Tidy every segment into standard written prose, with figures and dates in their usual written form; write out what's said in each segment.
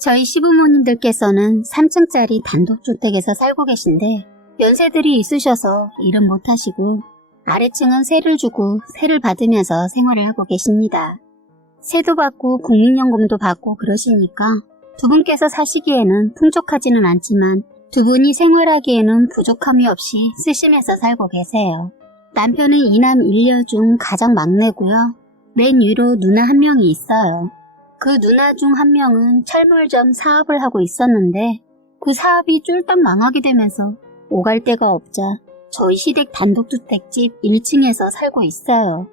저희 시부모님들께서는 3층짜리 단독주택에서 살고 계신데 연세들이 있으셔서 일은 못하시고 아래층은 세를 주고 세를 받으면서 생활을 하고 계십니다. 세도 받고 국민연금도 받고 그러시니까 두 분께서 사시기에는 풍족하지는 않지만 두 분이 생활하기에는 부족함이 없이 쓰시면서 살고 계세요. 남편은 이남 일녀 중 가장 막내고요. 맨 위로 누나 한 명이 있어요. 그 누나 중 한 명은 철물점 사업을 하고 있었는데 그 사업이 쫄딱 망하게 되면서 오갈 데가 없자 저희 시댁 단독주택집 1층에서 살고 있어요.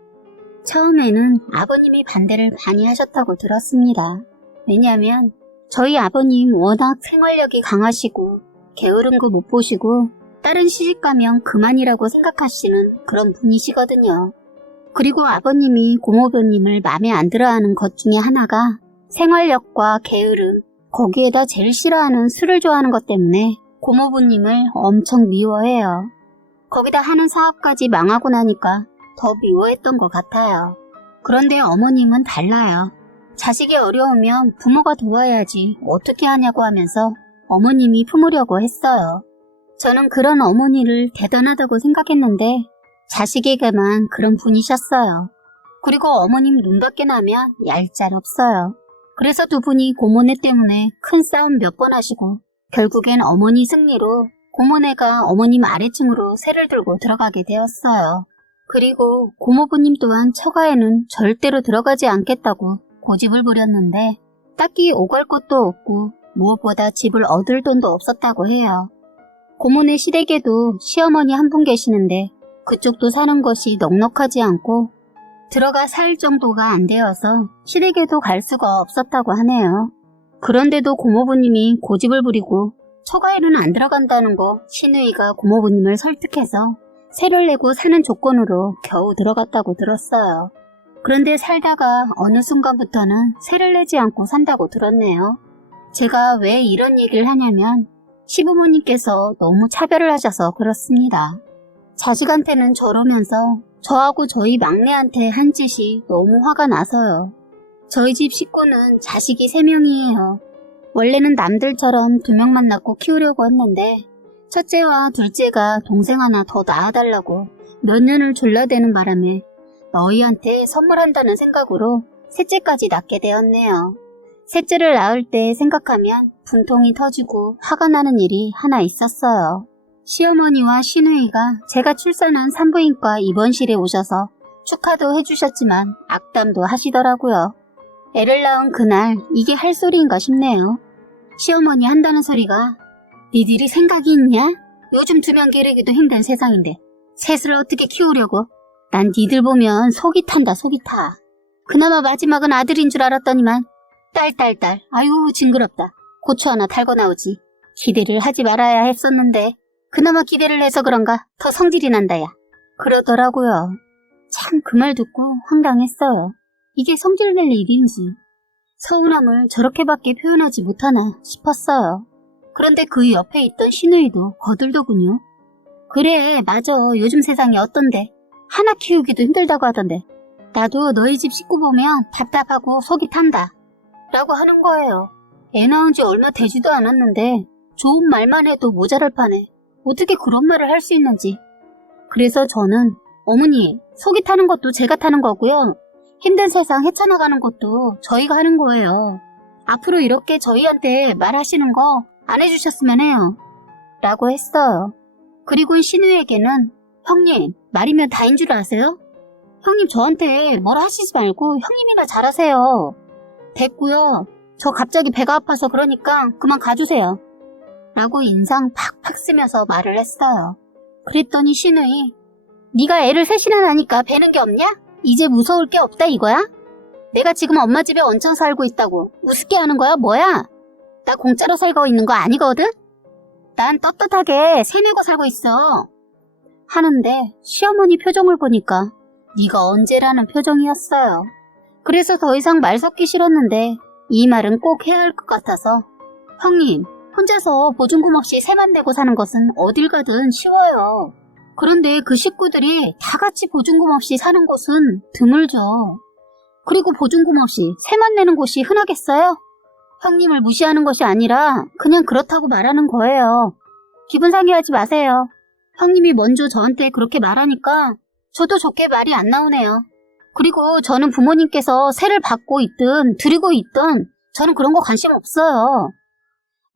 처음에는 아버님이 반대를 많이 하셨다고 들었습니다. 왜냐하면 저희 아버님 워낙 생활력이 강하시고 게으른 거 못 보시고 다른 시집 가면 그만이라고 생각하시는 그런 분이시거든요. 그리고 아버님이 고모부님을 마음에 안 들어하는 것 중에 하나가 생활력과 게으름, 거기에다 제일 싫어하는 술을 좋아하는 것 때문에 고모부님을 엄청 미워해요. 거기다 하는 사업까지 망하고 나니까 더 미워했던 것 같아요. 그런데 어머님은 달라요. 자식이 어려우면 부모가 도와야지 어떻게 하냐고 하면서 어머님이 품으려고 했어요. 저는 그런 어머니를 대단하다고 생각했는데 자식에게만 그런 분이셨어요. 그리고 어머님 눈밖에 나면 얄짤없어요. 그래서 두 분이 고모네 때문에 큰 싸움 몇 번 하시고 결국엔 어머니 승리로 고모네가 어머님 아래층으로 세를 들고 들어가게 되었어요. 그리고 고모부님 또한 처가에는 절대로 들어가지 않겠다고 고집을 부렸는데 딱히 오갈 것도 없고 무엇보다 집을 얻을 돈도 없었다고 해요. 고모네 시댁에도 시어머니 한 분 계시는데 그쪽도 사는 것이 넉넉하지 않고 들어가 살 정도가 안 되어서 시댁에도 갈 수가 없었다고 하네요. 그런데도 고모부님이 고집을 부리고 처가에는 안 들어간다는 거 시누이가 고모부님을 설득해서 세를 내고 사는 조건으로 겨우 들어갔다고 들었어요. 그런데 살다가 어느 순간부터는 세를 내지 않고 산다고 들었네요. 제가 왜 이런 얘기를 하냐면 시부모님께서 너무 차별을 하셔서 그렇습니다. 자식한테는 저러면서 저하고 저희 막내한테 한 짓이 너무 화가 나서요. 저희 집 식구는 자식이 3명이에요. 원래는 남들처럼 2명만 낳고 키우려고 했는데 첫째와 둘째가 동생 하나 더 낳아달라고 몇 년을 졸라대는 바람에 너희한테 선물한다는 생각으로 셋째까지 낳게 되었네요. 셋째를 낳을 때 생각하면 분통이 터지고 화가 나는 일이 하나 있었어요. 시어머니와 시누이가 제가 출산한 산부인과 입원실에 오셔서 축하도 해주셨지만 악담도 하시더라고요. 애를 낳은 그날 이게 할 소리인가 싶네요. 시어머니 한다는 소리가 니들이 생각이 있냐? 요즘 2명 기르기도 힘든 세상인데 셋을 어떻게 키우려고? 난 니들 보면 속이 탄다 속이 타. 그나마 마지막은 아들인 줄 알았더니만 딸 아유 징그럽다. 고추 하나 달고 나오지. 기대를 하지 말아야 했었는데 그나마 기대를 해서 그런가 더 성질이 난다야. 그러더라고요. 참 그 말 듣고 황당했어요. 이게 성질낼 일인지 서운함을 저렇게밖에 표현하지 못하나 싶었어요. 그런데 그 옆에 있던 시누이도 거들더군요. 그래 맞아 요즘 세상이 어떤데 하나 키우기도 힘들다고 하던데 나도 너희 집 식구 보면 답답하고 속이 탄다 라고 하는 거예요. 애 낳은 지 얼마 되지도 않았는데 좋은 말만 해도 모자랄 판에 어떻게 그런 말을 할 수 있는지. 그래서 저는 어머니 속이 타는 것도 제가 타는 거고요. 힘든 세상 헤쳐나가는 것도 저희가 하는 거예요. 앞으로 이렇게 저희한테 말하시는 거 안 해주셨으면 해요. 라고 했어요. 그리고 신우에게는 형님 말이면 다인 줄 아세요? 형님 저한테 뭐라 하시지 말고 형님이나 잘하세요. 됐고요. 저 갑자기 배가 아파서 그러니까 그만 가주세요. 라고 인상 팍팍 쓰면서 말을 했어요. 그랬더니 시누이 네가 애를 셋이나 낳으니까 배는 게 없냐? 이제 무서울 게 없다 이거야? 내가 지금 엄마 집에 얹혀 살고 있다고 우습게 하는 거야 뭐야? 나 공짜로 살고 있는 거 아니거든? 난 떳떳하게 세내고 살고 있어. 하는데 시어머니 표정을 보니까 네가 언제라는 표정이었어요. 그래서 더 이상 말 섞기 싫었는데 이 말은 꼭 해야 할 것 같아서 형님 혼자서 보증금 없이 세만 내고 사는 것은 어딜 가든 쉬워요. 그런데 그 식구들이 다 같이 보증금 없이 사는 곳은 드물죠. 그리고 보증금 없이 세만 내는 곳이 흔하겠어요? 형님을 무시하는 것이 아니라 그냥 그렇다고 말하는 거예요. 기분 상해하지 마세요. 형님이 먼저 저한테 그렇게 말하니까 저도 좋게 말이 안 나오네요. 그리고 저는 부모님께서 세를 받고 있든 드리고 있든 저는 그런 거 관심 없어요.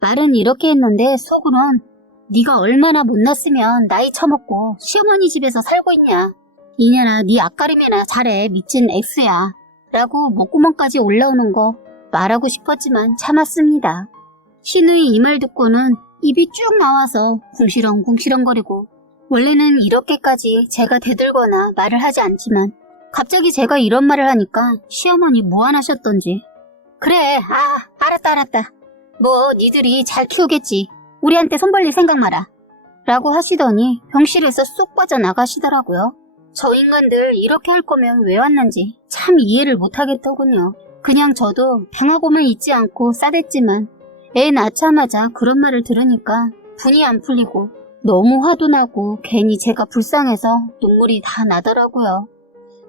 말은 이렇게 했는데 속으론 네가 얼마나 못났으면 나이 처먹고 시어머니 집에서 살고 있냐. 이년아 네 앞가림이나 잘해 미친 X야. 라고 목구멍까지 올라오는 거 말하고 싶었지만 참았습니다. 신우이 이 말 듣고는 입이 쭉 나와서 궁시렁궁시렁거리고 원래는 이렇게까지 제가 대들거나 말을 하지 않지만 갑자기 제가 이런 말을 하니까 시어머니 무안하셨던지 그래 알았다 뭐 니들이 잘 키우겠지 우리한테 손 벌릴 생각 마라 라고 하시더니 병실에서 쏙 빠져나가시더라고요. 저 인간들 이렇게 할 거면 왜 왔는지 참 이해를 못하겠더군요. 그냥 저도 당하고만 있지 않고 싸댔지만 애 낳자마자 그런 말을 들으니까 분이 안 풀리고 너무 화도 나고 괜히 제가 불쌍해서 눈물이 다 나더라고요.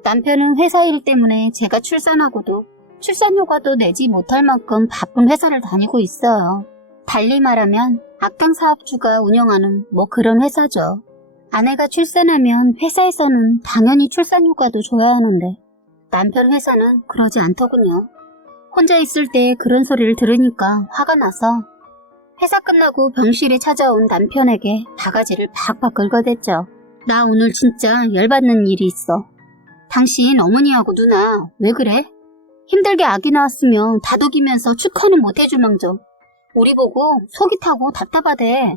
남편은 회사 일 때문에 제가 출산하고도 출산휴가도 내지 못할 만큼 바쁜 회사를 다니고 있어요. 달리 말하면 악당 사업주가 운영하는 뭐 그런 회사죠. 아내가 출산하면 회사에서는 당연히 출산휴가도 줘야 하는데 남편 회사는 그러지 않더군요. 혼자 있을 때 그런 소리를 들으니까 화가 나서 회사 끝나고 병실에 찾아온 남편에게 바가지를 팍팍 긁어댔죠. 나 오늘 진짜 열받는 일이 있어. 당신 어머니하고 누나 왜 그래? 힘들게 아기 낳았으면 다독이면서 축하는 못해줄 망정 우리 보고 속이 타고 답답하대.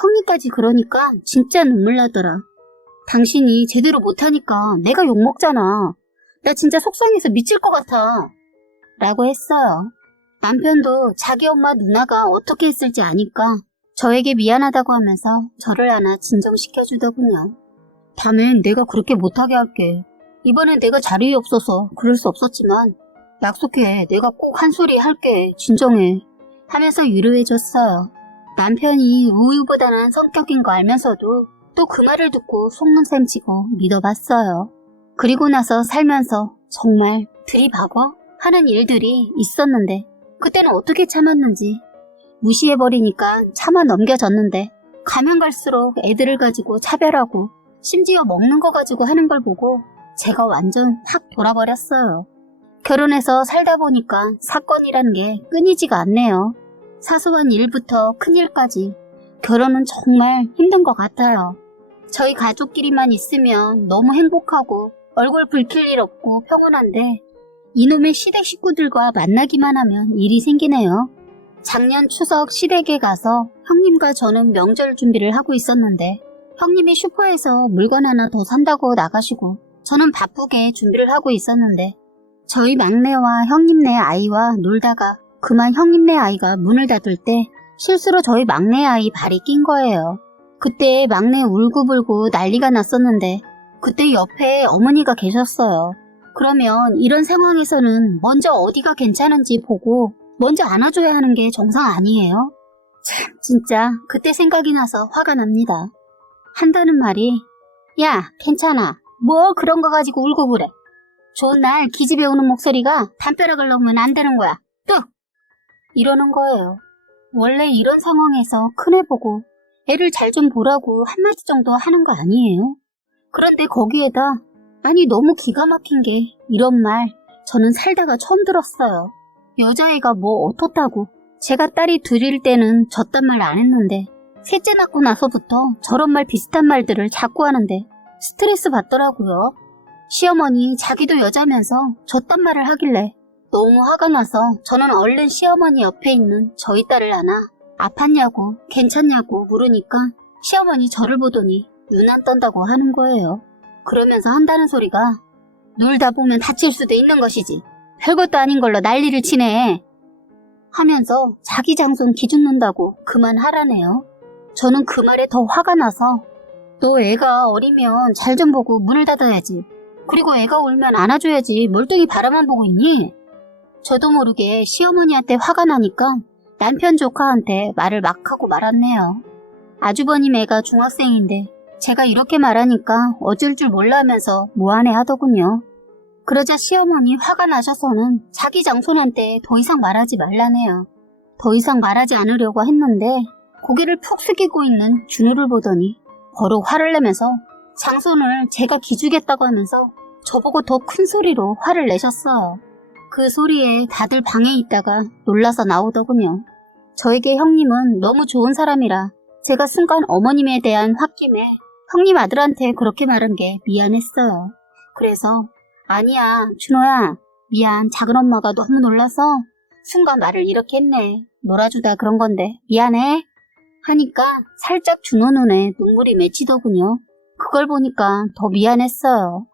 형님까지 그러니까 진짜 눈물 나더라. 당신이 제대로 못하니까 내가 욕먹잖아. 나 진짜 속상해서 미칠 것 같아. 라고 했어요. 남편도 자기 엄마 누나가 어떻게 했을지 아니까 저에게 미안하다고 하면서 저를 하나 진정시켜주더군요. 다음엔 내가 그렇게 못하게 할게. 이번엔 내가 자리에 없어서 그럴 수 없었지만 약속해 내가 꼭 한 소리 할게. 진정해. 하면서 위로해줬어요. 남편이 우유부단한 성격인 거 알면서도 또 그 말을 듣고 속는 셈 치고 믿어봤어요. 그리고 나서 살면서 정말 들이박어 하는 일들이 있었는데 그때는 어떻게 참았는지 무시해버리니까 참아 넘겨졌는데 가면 갈수록 애들을 가지고 차별하고 심지어 먹는 거 가지고 하는 걸 보고 제가 완전 확 돌아버렸어요. 결혼해서 살다 보니까 사건이라는 게 끊이지가 않네요. 사소한 일부터 큰일까지 결혼은 정말 힘든 것 같아요. 저희 가족끼리만 있으면 너무 행복하고 얼굴 붉힐 일 없고 평온한데 이놈의 시댁 식구들과 만나기만 하면 일이 생기네요. 작년 추석 시댁에 가서 형님과 저는 명절 준비를 하고 있었는데 형님이 슈퍼에서 물건 하나 더 산다고 나가시고 저는 바쁘게 준비를 하고 있었는데 저희 막내와 형님네 아이와 놀다가 그만 형님네 아이가 문을 닫을 때 실수로 저희 막내 아이 발이 낀 거예요. 그때 막내 울고불고 난리가 났었는데 그때 옆에 어머니가 계셨어요. 그러면 이런 상황에서는 먼저 어디가 괜찮은지 보고 먼저 안아줘야 하는 게 정상 아니에요? 참 진짜 그때 생각이 나서 화가 납니다. 한다는 말이 야 괜찮아 뭐 그런 거 가지고 울고 그래. 좋은 날 기집애 우는 목소리가 담벼락을 넘으면 안 되는 거야. 뚝! 이러는 거예요. 원래 이런 상황에서 큰애 보고 애를 잘 좀 보라고 한마디 정도 하는 거 아니에요? 그런데 거기에다 아니 너무 기가 막힌 게 이런 말 저는 살다가 처음 들었어요. 여자애가 뭐 어떻다고. 제가 딸이 둘일 때는 저딴 말 안 했는데 셋째 낳고 나서부터 저런 말 비슷한 말들을 자꾸 하는데 스트레스 받더라고요. 시어머니 자기도 여자면서 저딴 말을 하길래 너무 화가 나서 저는 얼른 시어머니 옆에 있는 저희 딸을 하나 아팠냐고 괜찮냐고 물으니까 시어머니 저를 보더니 눈 안 떤다고 하는 거예요. 그러면서 한다는 소리가 놀다 보면 다칠 수도 있는 것이지 별것도 아닌 걸로 난리를 치네 하면서 자기 장손 기죽는다고 그만하라네요. 저는 그 말에 더 화가 나서 너 애가 어리면 잘 좀 보고 문을 닫아야지. 그리고 애가 울면 안아줘야지 멀뚱히 바라만 보고 있니? 저도 모르게 시어머니한테 화가 나니까 남편 조카한테 말을 막 하고 말았네요. 아주버님 애가 중학생인데 제가 이렇게 말하니까 어쩔 줄 몰라 하면서 무안해 하더군요. 그러자 시어머니 화가 나셔서는 자기 장손한테 더 이상 말하지 말라네요. 더 이상 말하지 않으려고 했는데 고개를 푹 숙이고 있는 준우를 보더니 버럭 화를 내면서 장손을 제가 기주겠다고 하면서 저보고 더 큰 소리로 화를 내셨어요. 그 소리에 다들 방에 있다가 놀라서 나오더군요. 저에게 형님은 너무 좋은 사람이라 제가 순간 어머님에 대한 홧김에 형님 아들한테 그렇게 말한 게 미안했어요. 그래서 아니야 준호야 미안 작은엄마가 너무 놀라서 순간 말을 이렇게 했네. 놀아주다 그런 건데 미안해 하니까 살짝 준호 눈에 눈물이 맺히더군요. 그걸 보니까 더 미안했어요.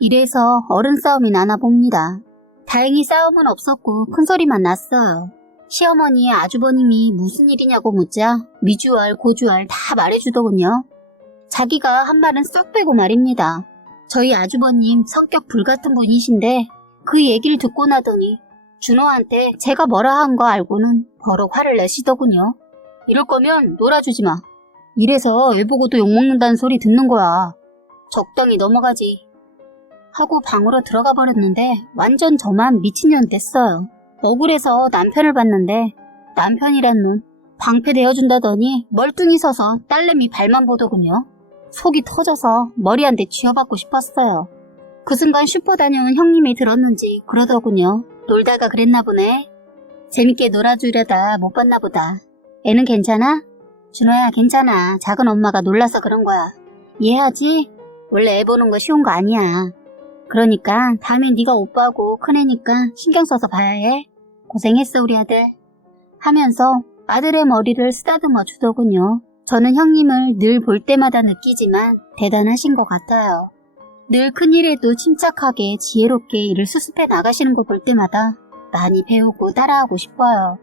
이래서 어른 싸움이 나나 봅니다. 다행히 싸움은 없었고 큰소리만 났어요. 시어머니 아주버님이 무슨 일이냐고 묻자 미주알 고주알 다 말해주더군요. 자기가 한 말은 쏙 빼고 말입니다. 저희 아주버님 성격 불같은 분이신데 그 얘기를 듣고 나더니 준호한테 제가 뭐라 한 거 알고는 버럭 화를 내시더군요. 이럴 거면 놀아주지 마. 이래서 애 보고도 욕먹는다는 소리 듣는 거야. 적당히 넘어가지. 하고 방으로 들어가 버렸는데 완전 저만 미친년 됐어요. 억울해서 남편을 봤는데 남편이란 놈 방패되어준다더니 멀뚱히 서서 딸내미 발만 보더군요. 속이 터져서 머리 한 대 쥐어받고 싶었어요. 그 순간 슈퍼 다녀온 형님이 들었는지 그러더군요. 놀다가 그랬나 보네. 재밌게 놀아주려다 못 봤나 보다. 애는 괜찮아? 준호야 괜찮아. 작은 엄마가 놀라서 그런 거야. 이해하지? 원래 애 보는 거 쉬운 거 아니야. 그러니까 다음엔 네가 오빠고 큰애니까 신경 써서 봐야 해. 고생했어 우리 아들. 하면서 아들의 머리를 쓰다듬어 주더군요. 저는 형님을 늘 볼 때마다 느끼지만 대단하신 것 같아요. 늘 큰일에도 침착하게 지혜롭게 일을 수습해 나가시는 거 볼 때마다 많이 배우고 따라하고 싶어요.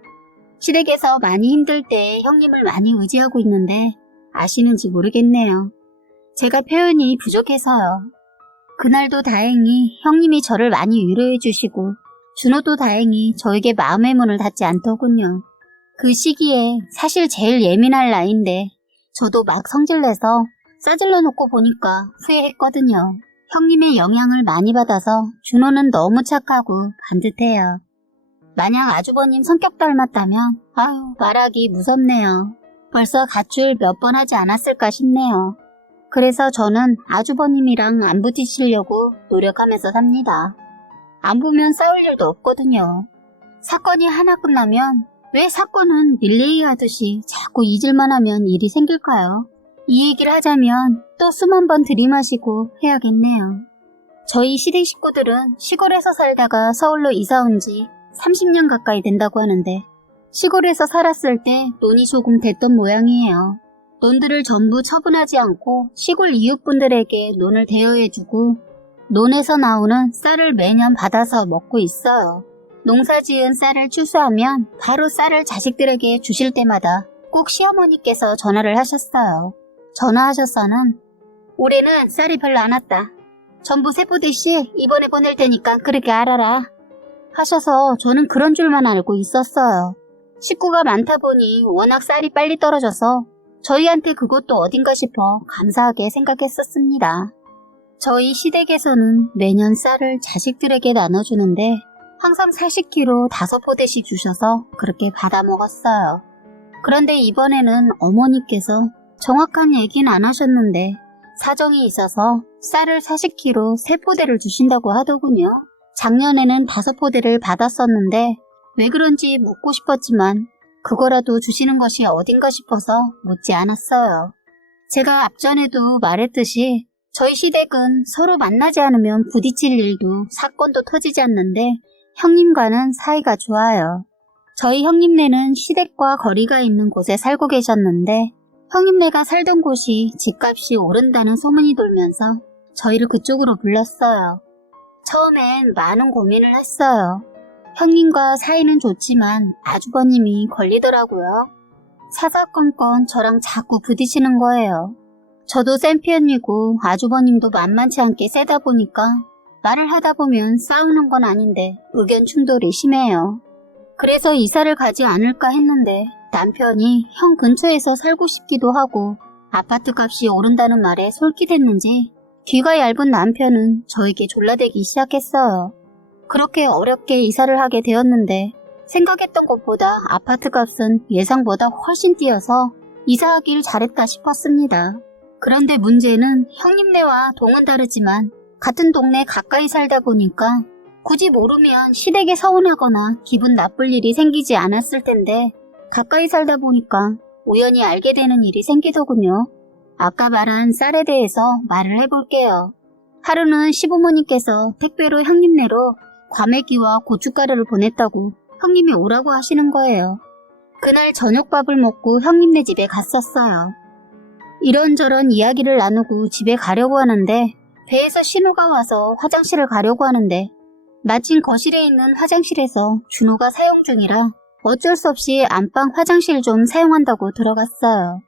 시댁에서 많이 힘들 때 형님을 많이 의지하고 있는데 아시는지 모르겠네요. 제가 표현이 부족해서요. 그날도 다행히 형님이 저를 많이 위로해 주시고 준호도 다행히 저에게 마음의 문을 닫지 않더군요. 그 시기에 사실 제일 예민할 나이인데 저도 막 성질내서 싸질러 놓고 보니까 후회했거든요. 형님의 영향을 많이 받아서 준호는 너무 착하고 반듯해요. 만약 아주버님 성격 닮았다면 아유 말하기 무섭네요. 벌써 가출 몇 번 하지 않았을까 싶네요. 그래서 저는 아주버님이랑 안 부딪히려고 노력하면서 삽니다. 안 보면 싸울 일도 없거든요. 사건이 하나 끝나면 왜 사건은 릴레이 하듯이 자꾸 잊을만 하면 일이 생길까요? 이 얘기를 하자면 또 수만 번 들이마시고 해야겠네요. 저희 시댁 식구들은 시골에서 살다가 서울로 이사 온 지 30년 가까이 된다고 하는데 시골에서 살았을 때 논이 조금 됐던 모양이에요. 논들을 전부 처분하지 않고 시골 이웃분들에게 논을 대여해주고 논에서 나오는 쌀을 매년 받아서 먹고 있어요. 농사지은 쌀을 추수하면 바로 쌀을 자식들에게 주실 때마다 꼭 시어머니께서 전화를 하셨어요. 전화하셔서는 올해는 쌀이 별로 안 왔다. 전부 세포대씩 이번에 보낼 테니까 그렇게 알아라. 하셔서 저는 그런 줄만 알고 있었어요. 식구가 많다 보니 워낙 쌀이 빨리 떨어져서 저희한테 그것도 어딘가 싶어 감사하게 생각했었습니다. 저희 시댁에서는 매년 쌀을 자식들에게 나눠주는데 항상 40kg 5포대씩 주셔서 그렇게 받아 먹었어요. 그런데 이번에는 어머니께서 정확한 얘기는 안 하셨는데 사정이 있어서 쌀을 40kg 3포대를 주신다고 하더군요. 작년에는 5포대를 받았었는데 왜 그런지 묻고 싶었지만 그거라도 주시는 것이 어딘가 싶어서 묻지 않았어요. 제가 앞전에도 말했듯이 저희 시댁은 서로 만나지 않으면 부딪힐 일도 사건도 터지지 않는데 형님과는 사이가 좋아요. 저희 형님네는 시댁과 거리가 있는 곳에 살고 계셨는데 형님네가 살던 곳이 집값이 오른다는 소문이 돌면서 저희를 그쪽으로 불렀어요. 처음엔 많은 고민을 했어요. 형님과 사이는 좋지만 아주버님이 걸리더라고요. 사사건건 저랑 자꾸 부딪히는 거예요. 저도 센 편이고 아주버님도 만만치 않게 세다 보니까 말을 하다 보면 싸우는 건 아닌데 의견 충돌이 심해요. 그래서 이사를 가지 않을까 했는데 남편이 형 근처에서 살고 싶기도 하고 아파트 값이 오른다는 말에 솔깃했는지 귀가 얇은 남편은 저에게 졸라대기 시작했어요. 그렇게 어렵게 이사를 하게 되었는데 생각했던 것보다 아파트 값은 예상보다 훨씬 뛰어서 이사하길 잘했다 싶었습니다. 그런데 문제는 형님네와 동은 다르지만 같은 동네 가까이 살다 보니까 굳이 모르면 시댁에 서운하거나 기분 나쁠 일이 생기지 않았을 텐데 가까이 살다 보니까 우연히 알게 되는 일이 생기더군요. 아까 말한 쌀에 대해서 말을 해볼게요. 하루는 시부모님께서 택배로 형님네로 과메기와 고춧가루를 보냈다고 형님이 오라고 하시는 거예요. 그날 저녁밥을 먹고 형님네 집에 갔었어요. 이런저런 이야기를 나누고 집에 가려고 하는데 배에서 신호가 와서 화장실을 가려고 하는데 마침 거실에 있는 화장실에서 준호가 사용 중이라 어쩔 수 없이 안방 화장실 좀 사용한다고 들어갔어요.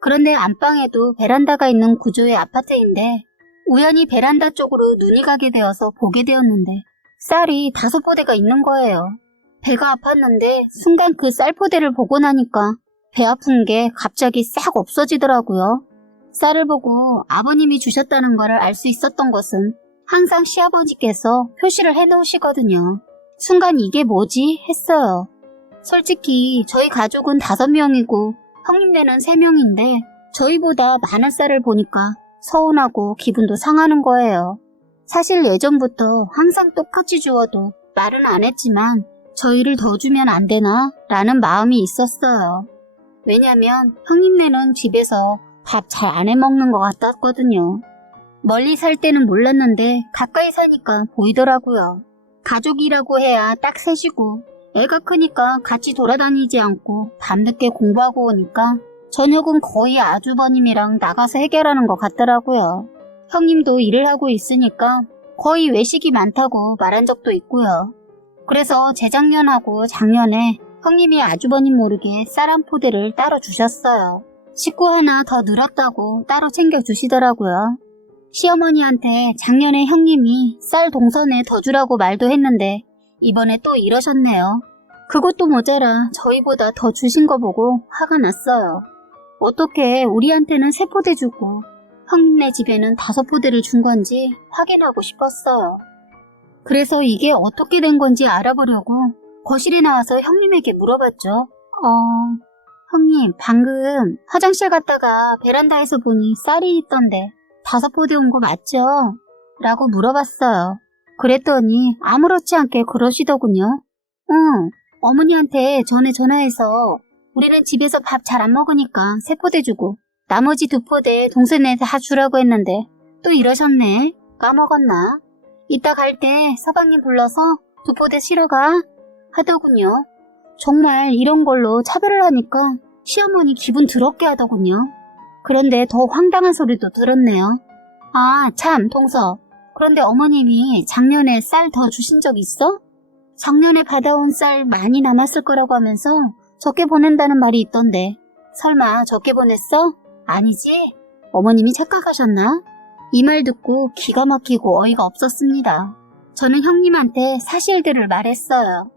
그런데 안방에도 베란다가 있는 구조의 아파트인데 우연히 베란다 쪽으로 눈이 가게 되어서 보게 되었는데 쌀이 5포대가 있는 거예요. 배가 아팠는데 순간 그 쌀포대를 보고 나니까 배 아픈 게 갑자기 싹 없어지더라고요. 쌀을 보고 아버님이 주셨다는 걸 알 수 있었던 것은 항상 시아버지께서 표시를 해놓으시거든요. 순간 이게 뭐지? 했어요. 솔직히 저희 가족은 5명이고 형님네는 3명인데 저희보다 많은 쌀을 보니까 서운하고 기분도 상하는 거예요. 사실 예전부터 항상 똑같이 주어도 말은 안 했지만 저희를 더 주면 안 되나? 라는 마음이 있었어요. 왜냐면 형님네는 집에서 밥 잘 안 해먹는 것 같았거든요. 멀리 살 때는 몰랐는데 가까이 사니까 보이더라고요. 가족이라고 해야 딱 셋이고 애가 크니까 같이 돌아다니지 않고 밤늦게 공부하고 오니까 저녁은 거의 아주버님이랑 나가서 해결하는 것 같더라고요. 형님도 일을 하고 있으니까 거의 외식이 많다고 말한 적도 있고요. 그래서 재작년하고 작년에 형님이 아주버님 모르게 쌀 한 포대를 따로 주셨어요. 식구 하나 더 늘었다고 따로 챙겨주시더라고요. 시어머니한테 작년에 형님이 쌀 동선에 더 주라고 말도 했는데 이번에 또 이러셨네요. 그것도 모자라 저희보다 더 주신 거 보고 화가 났어요. 어떻게 우리한테는 3포대 주고 형님네 집에는 5포대를 준 건지 확인하고 싶었어요. 그래서 이게 어떻게 된 건지 알아보려고 거실에 나와서 형님에게 물어봤죠. 형님, 방금 화장실 갔다가 베란다에서 보니 쌀이 있던데 5포대 온 거 맞죠? 라고 물어봤어요. 그랬더니 아무렇지 않게 그러시더군요. 응, 어머니한테 전에 전화해서 우리는 집에서 밥 잘 안 먹으니까 3포대 주고 나머지 2포대 동생네 다 주라고 했는데 또 이러셨네. 까먹었나? 이따 갈 때 서방님 불러서 2포대 실어 가 하더군요. 정말 이런 걸로 차별을 하니까 시어머니 기분 더럽게 하더군요. 그런데 더 황당한 소리도 들었네요. 아, 참, 동서. 그런데 어머님이 작년에 쌀 더 주신 적 있어? 작년에 받아온 쌀 많이 남았을 거라고 하면서 적게 보낸다는 말이 있던데 설마 적게 보냈어? 아니지? 어머님이 착각하셨나? 이 말 듣고 기가 막히고 어이가 없었습니다. 저는 형님한테 사실들을 말했어요.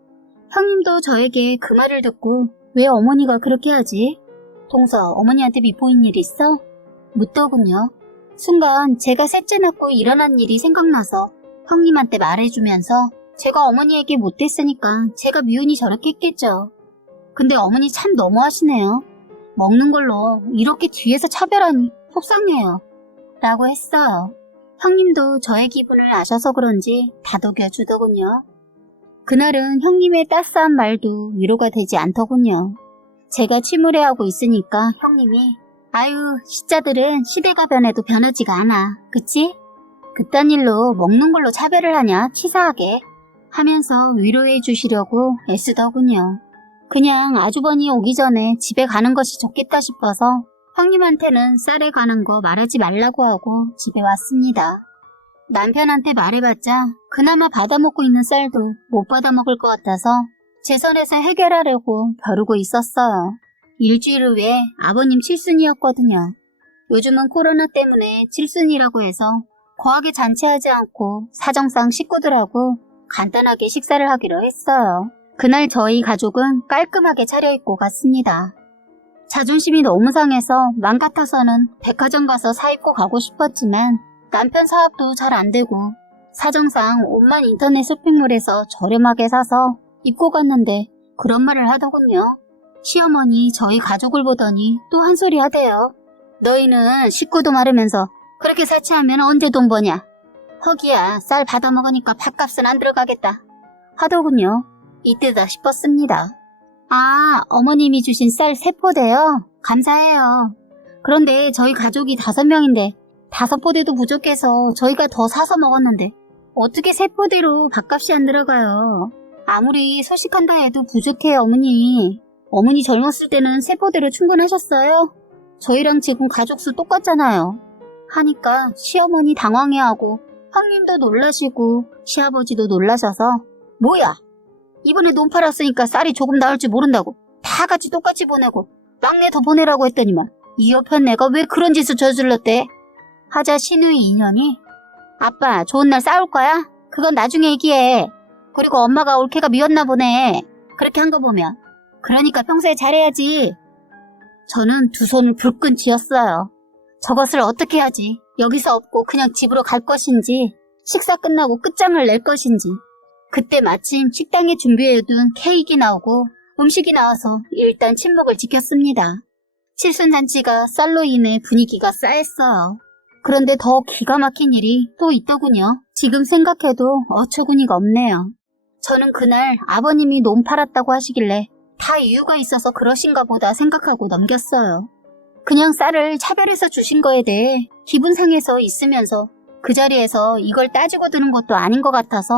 형님도 저에게 그 말을 듣고 왜 어머니가 그렇게 하지? 동서, 어머니한테 밉보인 일 있어? 묻더군요. 순간 제가 셋째 낳고 일어난 일이 생각나서 형님한테 말해주면서 제가 어머니에게 못됐으니까 제가 미운이 저렇게 했겠죠. 근데 어머니 참 너무하시네요. 먹는 걸로 이렇게 뒤에서 차별하니 속상해요. 라고 했어요. 형님도 저의 기분을 아셔서 그런지 다독여 주더군요. 그날은 형님의 따스한 말도 위로가 되지 않더군요. 제가 침울해하고 있으니까 형님이 아유, 시자들은 시대가 변해도 변하지가 않아. 그치? 그딴 일로 먹는 걸로 차별을 하냐, 치사하게. 하면서 위로해 주시려고 애쓰더군요. 그냥 아주버니 오기 전에 집에 가는 것이 좋겠다 싶어서 형님한테는 쌀에 관한 거 말하지 말라고 하고 집에 왔습니다. 남편한테 말해봤자 그나마 받아먹고 있는 쌀도 못 받아먹을 것 같아서 제 선에서 해결하려고 벼르고 있었어요. 일주일 후에 아버님 칠순이었거든요. 요즘은 코로나 때문에 칠순이라고 해서 거하게 잔치하지 않고 사정상 식구들하고 간단하게 식사를 하기로 했어요. 그날 저희 가족은 깔끔하게 차려입고 갔습니다. 자존심이 너무 상해서 맘 같아서는 백화점 가서 사입고 가고 싶었지만 남편 사업도 잘 안 되고 사정상 옷만 인터넷 쇼핑몰에서 저렴하게 사서 입고 갔는데 그런 말을 하더군요. 시어머니 저희 가족을 보더니 또 한 소리 하대요. 너희는 식구도 마르면서 그렇게 사치하면 언제 돈 버냐. 허기야 쌀 받아먹으니까 밥값은 안 들어가겠다 하더군요. 이때다 싶었습니다. 아, 어머님이 주신 쌀 3포대요? 감사해요. 그런데 저희 가족이 5명인데 5포대도 부족해서 저희가 더 사서 먹었는데 어떻게 3포대로 밥값이 안 들어가요. 아무리 소식한다 해도 부족해요, 어머니. 어머니 젊었을 때는 3포대로 충분하셨어요? 저희랑 지금 가족수 똑같잖아요. 하니까 시어머니 당황해하고 형님도 놀라시고 시아버지도 놀라셔서 뭐야? 이번에 논 팔았으니까 쌀이 조금 나올 줄 모른다고 다 같이 똑같이 보내고 막내 더 보내라고 했더니만 이 옆에 내가 왜 그런 짓을 저질렀대? 하자 시누이 인연이 아빠 좋은 날 싸울 거야? 그건 나중에 얘기해. 그리고 엄마가 올케가 미웠나 보네. 그렇게 한 거 보면. 그러니까 평소에 잘해야지. 저는 두 손을 불끈 쥐었어요. 저것을 어떻게 하지? 여기서 없고 그냥 집으로 갈 것인지 식사 끝나고 끝장을 낼 것인지. 그때 마침 식당에 준비해둔 케이크 나오고 음식이 나와서 일단 침묵을 지켰습니다. 칠순잔치가 쌀로 인해 분위기가 싸했어요. 그런데 더 기가 막힌 일이 또 있더군요. 지금 생각해도 어처구니가 없네요. 저는 그날 아버님이 논 팔았다고 하시길래 다 이유가 있어서 그러신가 보다 생각하고 넘겼어요. 그냥 쌀을 차별해서 주신 거에 대해 기분 상해서 있으면서 그 자리에서 이걸 따지고 드는 것도 아닌 것 같아서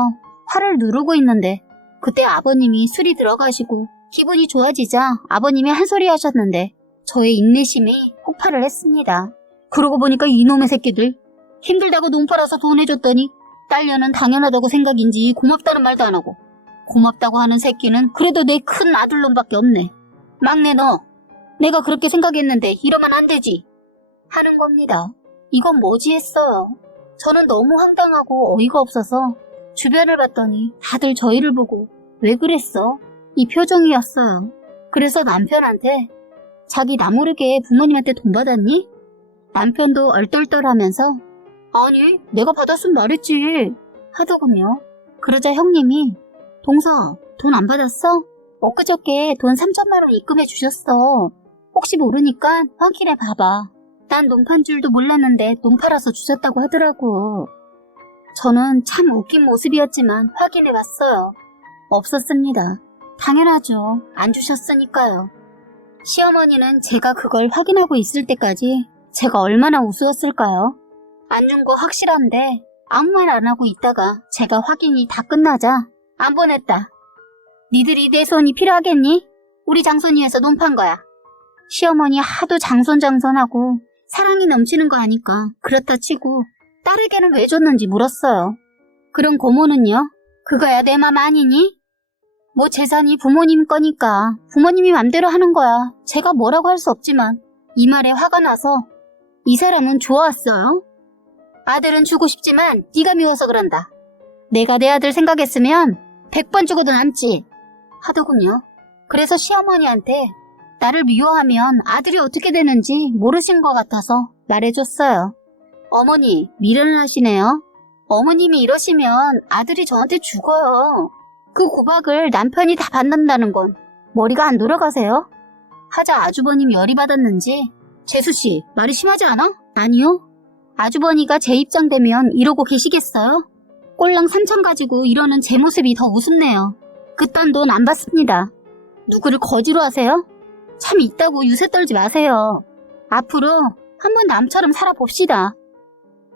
화를 누르고 있는데 그때 아버님이 술이 들어가시고 기분이 좋아지자 아버님이 한 소리 하셨는데 저의 인내심이 폭발을 했습니다. 그러고 보니까 이놈의 새끼들 힘들다고 논 팔아서 돈 해줬더니 딸려는 당연하다고 생각인지 고맙다는 말도 안 하고 고맙다고 하는 새끼는 그래도 내 큰 아들놈밖에 없네. 막내 너 내가 그렇게 생각했는데 이러면 안 되지 하는 겁니다. 이건 뭐지 했어요. 저는 너무 황당하고 어이가 없어서 주변을 봤더니 다들 저희를 보고 왜 그랬어? 이 표정이었어요. 그래서 남편한테 자기 나 모르게 부모님한테 돈 받았니? 남편도 얼떨떨하면서 아니 내가 받았으면 말했지 하더군요. 그러자 형님이 동서 돈 안 받았어? 엊그저께 돈 3천만 원 입금해 주셨어. 혹시 모르니까 확인해 봐봐. 난 논 판 줄도 몰랐는데 논 팔아서 주셨다고 하더라고. 저는 참 웃긴 모습이었지만 확인해 봤어요. 없었습니다. 당연하죠. 안 주셨으니까요. 시어머니는 제가 그걸 확인하고 있을 때까지 제가 얼마나 우스웠을까요? 안 준 거 확실한데 아무 말 안 하고 있다가 제가 확인이 다 끝나자 안 보냈다. 니들이 내 손이 필요하겠니? 우리 장손이에서 논 판 거야. 시어머니 하도 장손하고 사랑이 넘치는 거 아니까 그렇다 치고 딸에게는 왜 줬는지 물었어요. 그럼 고모는요? 그거야 내 맘 아니니? 뭐 재산이 부모님 거니까 부모님이 맘대로 하는 거야. 제가 뭐라고 할 수 없지만 이 말에 화가 나서 이 사람은 좋아왔어요. 아들은 주고 싶지만 네가 미워서 그런다. 내가 내 아들 생각했으면 100번 죽어도 남지 하더군요. 그래서 시어머니한테 나를 미워하면 아들이 어떻게 되는지 모르신 것 같아서 말해줬어요. 어머니 미련을 하시네요. 어머님이 이러시면 아들이 저한테 죽어요. 그 구박을 남편이 다 받는다는 건 머리가 안 돌아가세요? 하자 아주버님이 열이 받았는지 재수씨 말이 심하지 않아? 아니요. 아주버니가 제 입장 되면 이러고 계시겠어요? 꼴랑 3천 가지고 이러는 제 모습이 더 우습네요. 그딴 돈 안 받습니다. 누구를 거지로 하세요? 참 있다고 유세 떨지 마세요. 앞으로 한번 남처럼 살아봅시다.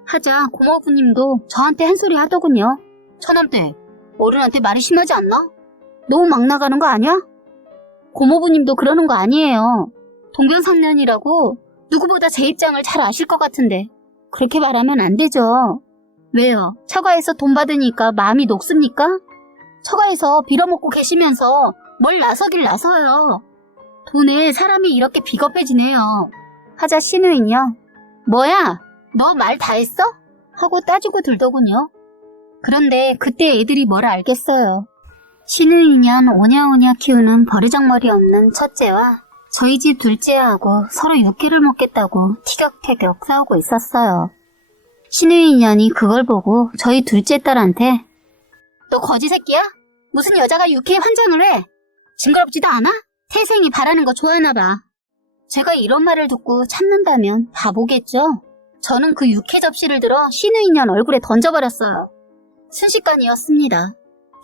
하자 고모부님도 저한테 한 소리 하더군요. 처남댁 어른한테 말이 심하지 않나? 너무 막 나가는 거 아니야? 고모부님도 그러는 거 아니에요. 동병상련이라고 누구보다 제 입장을 잘 아실 것 같은데 그렇게 말하면 안 되죠. 왜요? 처가에서 돈 받으니까 마음이 녹습니까? 처가에서 빌어먹고 계시면서 뭘 나서길 나서요. 돈에 사람이 이렇게 비겁해지네요. 하자 시누이요. 뭐야? 너 말 다 했어? 하고 따지고 들더군요. 그런데 그때 애들이 뭘 알겠어요. 시누이년 오냐오냐 키우는 버르장머리 없는 첫째와 저희 집 둘째하고 서로 육개를 먹겠다고 티격태격 싸우고 있었어요. 신우이 년이 그걸 보고 저희 둘째 딸한테 또 거지 새끼야? 무슨 여자가 육회에 환장을 해? 징그럽지도 않아? 태생이 바라는 거 좋아하나 봐. 제가 이런 말을 듣고 참는다면 바보겠죠? 저는 그 육회 접시를 들어 신우이 년 얼굴에 던져버렸어요. 순식간이었습니다.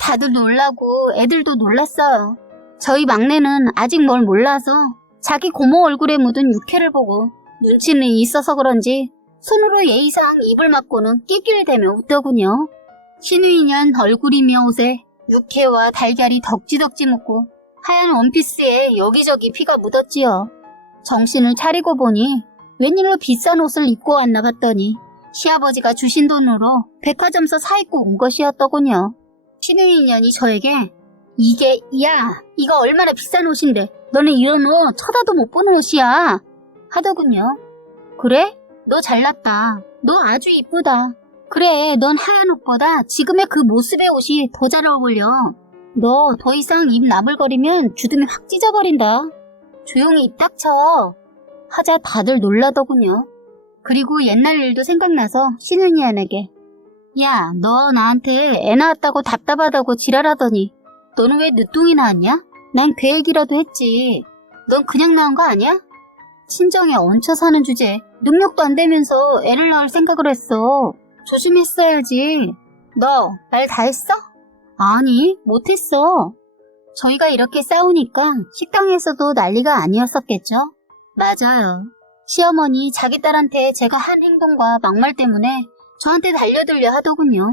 다들 놀라고 애들도 놀랐어요. 저희 막내는 아직 뭘 몰라서 자기 고모 얼굴에 묻은 육회를 보고 눈치는 있어서 그런지 손으로 예의상 입을 막고는 낄낄대며 웃더군요. 신우이 년 얼굴이며 옷에 육회와 달걀이 덕지덕지 묻고 하얀 원피스에 여기저기 피가 묻었지요. 정신을 차리고 보니 웬일로 비싼 옷을 입고 왔나 봤더니 시아버지가 주신 돈으로 백화점서 사입고 온 것이었더군요. 신우이 년이 저에게 이게 이거 얼마나 비싼 옷인데 너는 이런 옷 쳐다도 못 보는 옷이야 하더군요. 그래? 너 잘났다. 너 아주 이쁘다. 그래, 넌 하얀 옷보다 지금의 그 모습의 옷이 더 잘 어울려. 너 더 이상 입 나불거리면 주둥이 확 찢어버린다. 조용히 입 닥쳐. 하자 다들 놀라더군요. 그리고 옛날 일도 생각나서 신은이한에게 야, 너 나한테 애 낳았다고 답답하다고 지랄하더니 너는 왜 늦둥이 낳았냐? 난 계획이라도 했지. 넌 그냥 낳은 거 아니야? 친정에 얹혀 사는 주제에 능력도 안 되면서 애를 낳을 생각을 했어. 조심했어야지. 너 말 다 했어? 아니, 못했어. 저희가 이렇게 싸우니까 식당에서도 난리가 아니었었겠죠? 맞아요. 시어머니 자기 딸한테 제가 한 행동과 막말 때문에 저한테 달려들려 하더군요.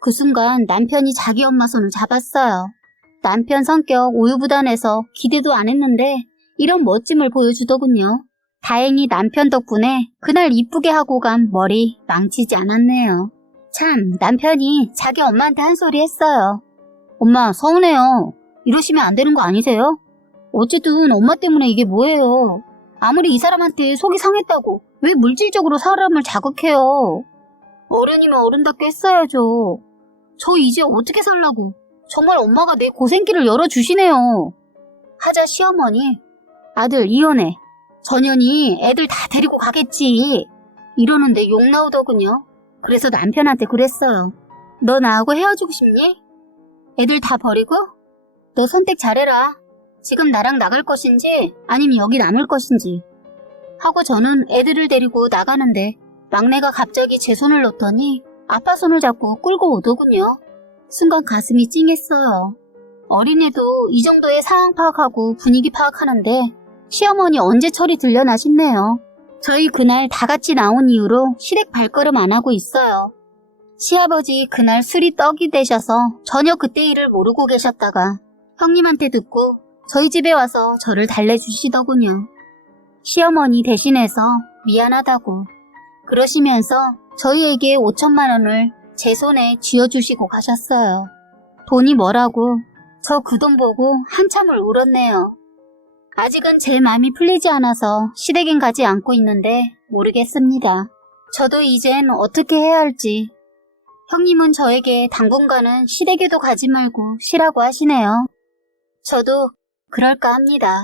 그 순간 남편이 자기 엄마 손을 잡았어요. 남편 성격 우유부단해서 기대도 안 했는데 이런 멋짐을 보여주더군요. 다행히 남편 덕분에 그날 이쁘게 하고 간 머리 망치지 않았네요. 참, 남편이 자기 엄마한테 한 소리 했어요. 엄마, 서운해요. 이러시면 안 되는 거 아니세요? 어쨌든 엄마 때문에 이게 뭐예요. 아무리 이 사람한테 속이 상했다고 왜 물질적으로 사람을 자극해요. 어른이면 어른답게 했어야죠. 저 이제 어떻게 살라고. 정말 엄마가 내 고생길을 열어주시네요. 하자 시어머니, 아들 이혼해. 전현이 애들 다 데리고 가겠지. 이러는데 욕 나오더군요. 그래서 남편한테 그랬어요. 너 나하고 헤어지고 싶니? 애들 다 버리고? 너 선택 잘해라. 지금 나랑 나갈 것인지 아니면 여기 남을 것인지. 하고 저는 애들을 데리고 나가는데 막내가 갑자기 제 손을 놓더니 아빠 손을 잡고 끌고 오더군요. 순간 가슴이 찡했어요. 어린애도 이 정도의 상황 파악하고 분위기 파악하는데 시어머니 언제 철이 들려나 싶네요. 저희 그날 다 같이 나온 이후로 시댁 발걸음 안 하고 있어요. 시아버지 그날 술이 떡이 되셔서 전혀 그때 일을 모르고 계셨다가 형님한테 듣고 저희 집에 와서 저를 달래주시더군요. 시어머니 대신해서 미안하다고 그러시면서 저희에게 5천만 원을 제 손에 쥐어주시고 가셨어요. 돈이 뭐라고 저 그 돈 보고 한참을 울었네요. 아직은 제 마음이 풀리지 않아서 시댁엔 가지 않고 있는데 모르겠습니다. 저도 이젠 어떻게 해야 할지. 형님은 저에게 당분간은 시댁에도 가지 말고 쉬라고 하시네요. 저도 그럴까 합니다.